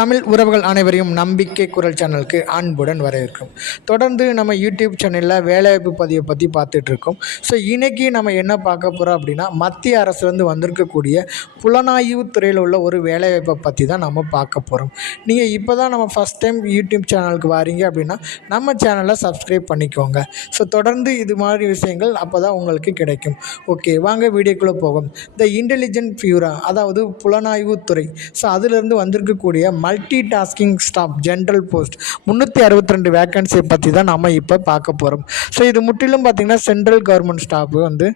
தமிழ் உறவுகள் அனைவரையும் நம்பிக்கை குரல் சேனலுக்கு அன்புடன் வரவேற்கும். தொடர்ந்து நம்ம யூடியூப் சேனலில் வேலைவாய்ப்பு பதிவை பற்றி பார்த்துட்ருக்கோம். ஸோ இன்றைக்கி நம்ம என்ன பார்க்க போகிறோம் அப்படின்னா, மத்திய அரசுலேருந்து வந்திருக்கக்கூடிய புலனாய்வு துறையில் உள்ள ஒரு வேலைவாய்ப்பை பற்றி தான் நம்ம பார்க்க போகிறோம். நீங்கள் இப்போ தான் நம்ம ஃபஸ்ட் டைம் யூடியூப் சேனலுக்கு வாரீங்க அப்படின்னா நம்ம சேனலை சப்ஸ்கிரைப் பண்ணிக்கோங்க. ஸோ தொடர்ந்து இது மாதிரி விஷயங்கள் அப்போ தான் உங்களுக்கு கிடைக்கும். ஓகே, வாங்க வீடியோக்குள்ளே போகும். த இன்டெலிஜென்ட் பியூரோ, அதாவது புலனாய்வு துறை, ஸோ அதிலிருந்து வந்திருக்கக்கூடிய multi tasking staff general post 362 வேக்கன்சியை பற்றி தான் நம்ம இப்போ பார்க்க போகிறோம். ஸோ இது முற்றிலும் பார்த்திங்கன்னா சென்ட்ரல் கவர்மெண்ட் ஸ்டாஃப் வந்து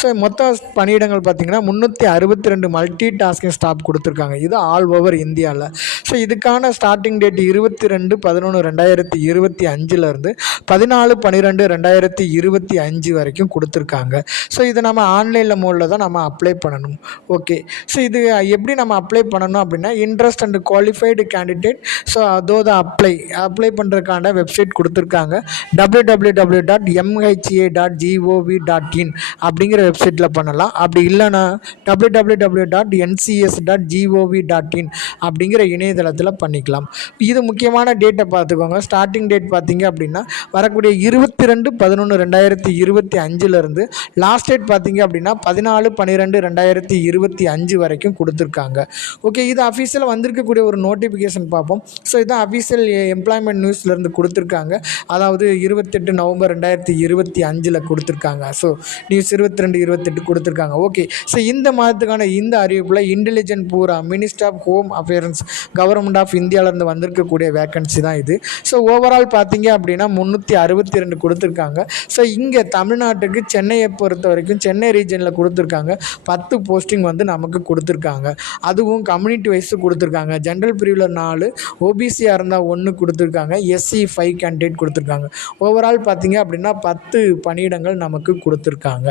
ஸோ மொத்த பணியிடங்கள் பார்த்திங்கன்னா 362 மல்டி டாஸ்கிங் ஸ்டாஃப் கொடுத்துருக்காங்க. இது ஆல் ஓவர் இந்தியாவில். ஸோ இதுக்கான ஸ்டார்டிங் டேட் 22/11/2025 14/12/2025 வரைக்கும் கொடுத்துருக்காங்க. ஸோ இதை நம்ம ஆன்லைனில் மோடில் தான் நம்ம அப்ளை பண்ணணும். ஓகே, ஸோ இது எப்படி நம்ம அப்ளை பண்ணணும் அப்படின்னா, interest and qualified candidate, so அதோட அப்ளை பண்ணுறதுக்கான வெப்சைட் கொடுத்துருக்காங்க. www.mha.gov.in அப்படிங்கிற வெப்சைட்டில் பண்ணலாம். அப்படி இல்லைன்னா www.ncs.gov.in அப்படிங்கிற இணையதளத்தில் பண்ணிக்கலாம். இது முக்கியமான டேட்டை பார்த்துக்கோங்க. ஸ்டார்டிங் டேட் பார்த்தீங்க அப்படின்னா வரக்கூடிய 22/11/2025 லாஸ்ட் டேட் பார்த்தீங்க அப்படின்னா 14/12/2025 வரைக்கும் கொடுத்துருக்காங்க. ஓகே, இது அஃபீஷியலாக வந்திருக்கக்கூடிய ஒரு நோட்டிஃபிகேஷன் பார்ப்போம். ஸோ இதான் அஃபீஷியல் எம்ப்ளாய்மெண்ட் நியூஸ்லேருந்து கொடுத்துருக்காங்க. அதாவது 28 நவம்பர் 2025 கொடுத்துருக்காங்க. ஸோ நியூஸ் 22/28 கொடுத்துருக்காங்க. ஓகே, ஸோ இந்த மாதத்துக்கான இந்த அறிவிப்பில் intelligence bureau minister of home affairs government of இந்தியாவிலேருந்து வந்திருக்கக்கூடிய வேக்கன்சி தான் இது. ஸோ ஓவரால் பார்த்தீங்க அப்படின்னா 362 கொடுத்துருக்காங்க. ஸோ இங்கே தமிழ்நாட்டுக்கு சென்னையை பொறுத்த வரைக்கும் சென்னை ரீஜனில் கொடுத்துருக்காங்க. 10 போஸ்டிங் வந்து நமக்கு கொடுத்துருக்காங்க. அதுவும் கம்யூனிட்டி வைஸ் கொடுத்துருக்காங்க. ஜென்ரல் பிரிவில் 4, ஓபிசியாக இருந்தால் 1 கொடுத்துருக்காங்க, எஸ்சி 5 கேண்டிடேட் கொடுத்துருக்காங்க. ஓவரால் பார்த்தீங்க அப்படின்னா 10 பணியிடங்கள் நமக்கு கொடுத்துருக்காங்க.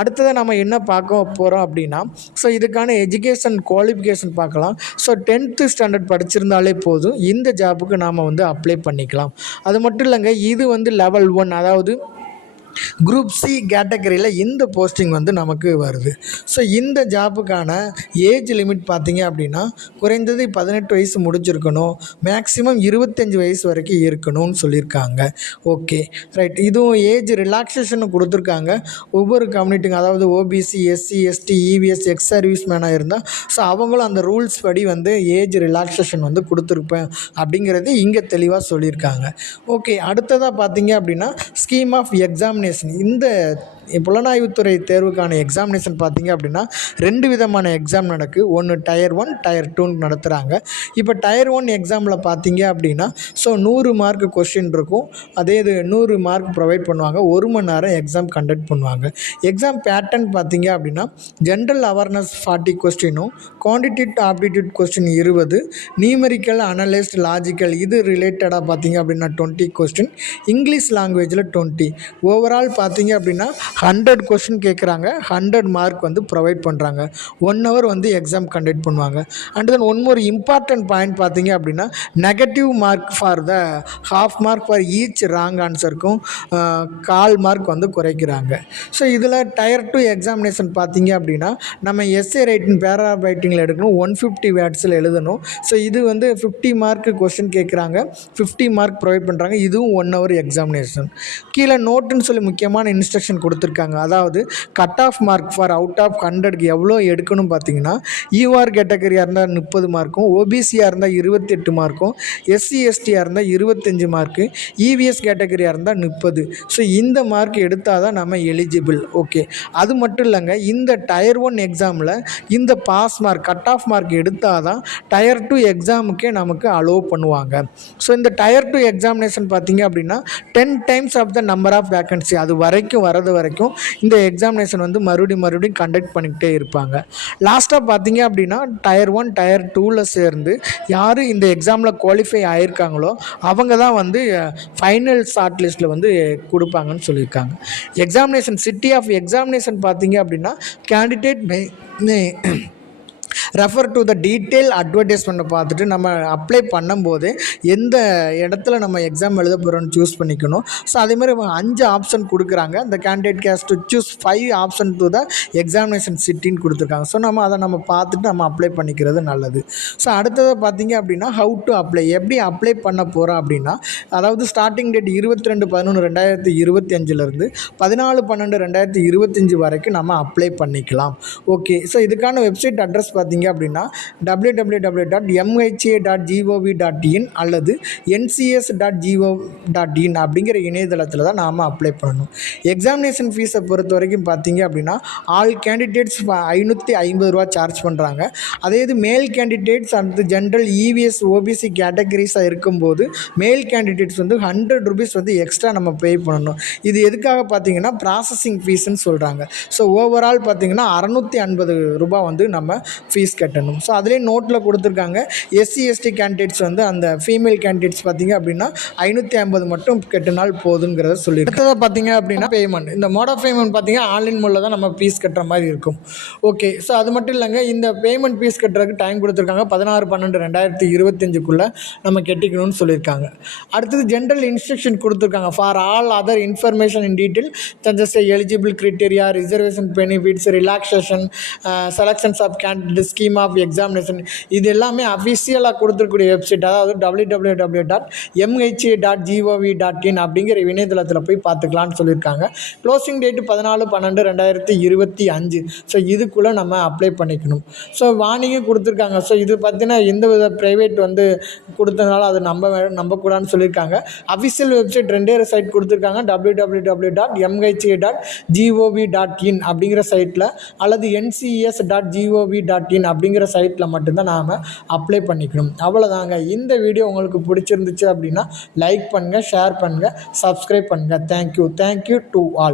அடுத்தது நம்ம என்ன பார்க்க போகிறோம் அப்படின்னா, ஸோ இதுக்கான எஜுகேஷன் குவாலிஃபிகேஷன் பார்க்கலாம். ஸோ 10th ஸ்டாண்டர்ட் படிச்சிருந்தாலே போதும், இந்த ஜாபுக்கு நாம் வந்து அப்ளை பண்ணிக்கலாம். அது மட்டும் இல்லைங்க, இது வந்து லெவல் 1, அதாவது குரூப் சி கேட்டகரியில் இந்த போஸ்டிங் வந்து நமக்கு வருது. ஸோ இந்த ஜாப்புக்கான ஏஜ் லிமிட் பார்த்திங்க அப்படின்னா குறைந்தது 18 வயசு முடிச்சிருக்கணும், மேக்ஸிமம் 25 வயசு வரைக்கும் இருக்கணும்னு சொல்லியிருக்காங்க. Okay, right. இதுவும் ஏஜ் ரிலாக்ஸேஷன் கொடுத்துருக்காங்க. ஒவ்வொரு கம்யூனிட்டிங்க, அதாவது ஓபிசி, எஸ்சி, எஸ்டி, இவிஎஸ், எக்ஸ் சர்வீஸ் மேனாக இருந்தால் ஸோ அவங்களும் அந்த ரூல்ஸ் படி வந்து ஏஜ் ரிலாக்ஸேஷன் வந்து கொடுத்துருப்பேன் அப்படிங்கிறது இங்கே தெளிவாக சொல்லியிருக்காங்க. ஓகே, அடுத்ததாக பார்த்தீங்க அப்படின்னா ஸ்கீம் ஆஃப் எக்ஸாமினேஷன். இந்த புலனாய்வுத்துறை தேர்வுக்கான எக்ஸாமினேஷன் பார்த்திங்க அப்படின்னா 2 விதமான எக்ஸாம் நடக்கு. ஒன்று டயர் 1, டயர் 2 நடத்துகிறாங்க. இப்போ டயர் 1 எக்ஸாமில் பார்த்தீங்க அப்படின்னா ஸோ 100 மார்க் கொஸ்டின் இருக்கும். அதே இது 100 மார்க் ப்ரொவைட் பண்ணுவாங்க. 1 மணி நேரம் எக்ஸாம் கண்டக்ட் பண்ணுவாங்க. எக்ஸாம் பேட்டர்ன் பார்த்தீங்க அப்படின்னா ஜென்ரல் அவேர்னஸ் 40 கொஸ்டினும், quantitative aptitude question 20, numerical, analysed, logical இது ரிலேட்டடாக பார்த்தீங்க அப்படின்னா 20 கொஸ்டின், இங்கிலீஷ் லாங்குவேஜில் 20. ஓவரால் பார்த்தீங்க அப்படின்னா 100 கொஸ்டின் கேட்குறாங்க. 100 மார்க் வந்து ப்ரொவைட் பண்ணுறாங்க. 1 ஹவர் வந்து எக்ஸாம் கண்டக்ட் பண்ணுவாங்க. And then one more important point பார்த்தீங்க அப்படின்னா negative mark for the half mark for each wrong ஆன்சருக்கும் 1/4 மார்க் வந்து குறைக்கிறாங்க. ஸோ இதில் டயர் 2 எக்ஸாமினேஷன் பார்த்தீங்க அப்படின்னா நம்ம எஸ்ஏ ரைட்டிங், பேராகிராஃப் ரைட்டிங்கில் எடுக்கணும். 150 வேர்ட்ஸில் எழுதணும். ஸோ இது வந்து 50 மார்க் கொஸ்டின் கேட்குறாங்க, 50 மார்க் ப்ரொவைட் பண்ணுறாங்க. இதுவும் 1 ஹவர் எக்ஸாமினேஷன். கீழே நோட்டுன்னு சொல்லி முக்கியமான இன்ஸ்ட்ரக்ஷன் கொடுத்துருக்காங்க. அதாவது cut off mark for out of 100க்கு எவ்வளோ எடுக்கணும் பார்த்தீங்கன்னா, யூஆர் கேட்டகரியாக இருந்தால் 30 மார்க்கும், ஓபிசியாக இருந்தால் 28 மார்க்கும், எஸ்சி எஸ்டியாக இருந்தால் 25 மார்க்கு, இவிஎஸ் கேட்டகரியாக இருந்தால் 30. ஸோ இந்த மார்க் எடுத்தால் தான் நம்ம எலிஜிபிள். ஓகே, அது மட்டும் இல்லைங்க, இந்த டயர் 1 எக்ஸாமில் இந்த pass mark, cut off mark எடுத்தால் தான் டயர் 2 எக்ஸாமுக்கே நமக்கு அலோவ் பண்ணுவாங்க. ஸோ இந்த டயர் 2 எக்ஸாமினேஷன் பார்த்தீங்க அப்படின்னா 10 times of the number of vacancy அது வரைக்கும் வரது வரைக்கும் இந்த எக்ஸாமினேஷன் வந்து மறுபடியும் கண்டக்ட் பண்ணிக்கிட்டே இருப்பாங்க. லாஸ்ட்டாக பார்த்தீங்க அப்படின்னா டயர் 1, டயர் 2ல் சேர்ந்து யார் இந்த எக்ஸாமில் குவாலிஃபை ஆகியிருக்காங்களோ அவங்க தான் வந்து ஃபைனல் ஷார்ட் லிஸ்ட்டில் வந்து கொடுப்பாங்கன்னு சொல்லியிருக்காங்க. எக்ஸாமினேஷன் சிட்டி ஆஃப் எக்ஸாமினேஷன் பார்த்தீங்க அப்படின்னா candidate refer to the detail அட்வர்டைஸ்மெண்ட்டை பார்த்துட்டு நம்ம அப்ளை பண்ணும்போது எந்த இடத்துல நம்ம எக்ஸாம் எழுத போகிறோம்னு சூஸ் பண்ணிக்கணும். ஸோ அதேமாதிரி 5 ஆப்ஷன் கொடுக்குறாங்க. இந்த candidate has to choose 5 option to the examination சிட்டின்னு கொடுத்துருக்காங்க. ஸோ அதை நம்ம பார்த்துட்டு நம்ம அப்ளை பண்ணிக்கிறது நல்லது. ஸோ அடுத்தது பார்த்திங்க அப்படின்னா ஹவு டு அப்ளை, எப்படி அப்ளை பண்ண போகிறோம் அப்படின்னா, அதாவது ஸ்டார்டிங் டேட் 22/11/2025 14/12/2025 வரைக்கும் நம்ம அப்ளை பண்ணிக்கலாம். ஓகே, ஸோ இதுக்கான வெப்சைட் அட்ரஸ் பார்த்திங்க அப்படின்னா www.mha.gov.in அல்லது ncs.gov.in அப்படிங்கிற இணையதளத்தில் தான் நாம் அப்ளை பண்ணணும். எக்ஸாமினேஷன் ஃபீஸை பொறுத்த வரைக்கும் பார்த்திங்க அப்படின்னா ஆல் கேண்டிடேட்ஸ் 550 ரூபா சார்ஜ் பண்ணுறாங்க. அதே இது மேல் கேண்டிடேட்ஸ் அடுத்து ஜென்ரல் இவிஎஸ் ஓபிசி கேட்டகரிஸாக இருக்கும்போது மேல் கேண்டிடேட்ஸ் வந்து 100 ருபீஸ் வந்து எக்ஸ்ட்ரா நம்ம பே பண்ணணும். இது எதுக்காக பார்த்திங்கன்னா ப்ராசஸிங் ஃபீஸ்ன்னு சொல்கிறாங்க. ஸோ ஓவரால் பார்த்திங்கன்னா 650 ரூபா வந்து நம்ம ஃபீஸ் கட்டணும். ஸோ அதிலே நோட்டில் கொடுத்துருக்காங்க எஸ்சி எஸ்டி கேண்டிடேட்ஸ் வந்து அந்த ஃபீமேல் கேண்டிடேட்ஸ் பார்த்திங்க அப்படின்னா 550 மட்டும் கட்டினால் போதுங்கிறத சொல்லி அடுத்ததாக பார்த்திங்க அப்படின்னா பேமெண்ட். இந்த மோட் ஆஃப் பேமெண்ட் பார்த்திங்கன்னா ஆன்லைன் மூலில் தான் நம்ம ஃபீஸ் கட்டுற மாதிரி இருக்கும். ஓகே, ஸோ அது மட்டும் இல்லைங்க, இந்த பேமெண்ட் ஃபீஸ் கட்டுறதுக்கு டைம் கொடுத்துருக்காங்க 16/12/2025 நம்ம கட்டிக்கணும்னு சொல்லியிருக்காங்க. அடுத்தது ஜென்ரல் இன்ஸ்ட்ரக்ஷன் கொடுத்துருக்காங்க for all other information in detail such as eligible criteria, reservation benefits, relaxation, selections of candidate, scheme of examination, இது எல்லாமே அஃபிஷியலாக கொடுத்துருக்கூடிய வெப்சைட், அதாவது www.mha.gov.in அப்படிங்கிற இணையதளத்தில் போய் பார்த்துக்கலான்னு சொல்லியிருக்காங்க. Closing date 14/12/2025. ஸோ இதுக்குள்ளே நம்ம அப்ளை பண்ணிக்கணும். ஸோ வார்னிங்கும் கொடுத்துருக்காங்க. ஸோ இது பார்த்தீங்கன்னா எந்த வித ப்ரைவேட் வந்து கொடுத்ததுனால அது நம்பக்கூடாதுன்னு சொல்லியிருக்காங்க. அஃபிஷியல் வெப்சைட் 2 சைட் கொடுத்துருக்காங்க. www.mha.gov.in அப்படிங்கிற சைட்டில் அல்லது ncs.gov.in அப்படிங்கிற சைட்டில் மட்டும்தான் நாம் அப்ளை பண்ணிக்கணும். அவ்வளோதாங்க. இந்த வீடியோ உங்களுக்கு பிடிச்சிருந்துச்சு அப்படின்னா லைக் பண்ணுங்கள், ஷேர் பண்ணுங்கள், சப்ஸ்கிரைப் பண்ணுங்கள். Thank you to all.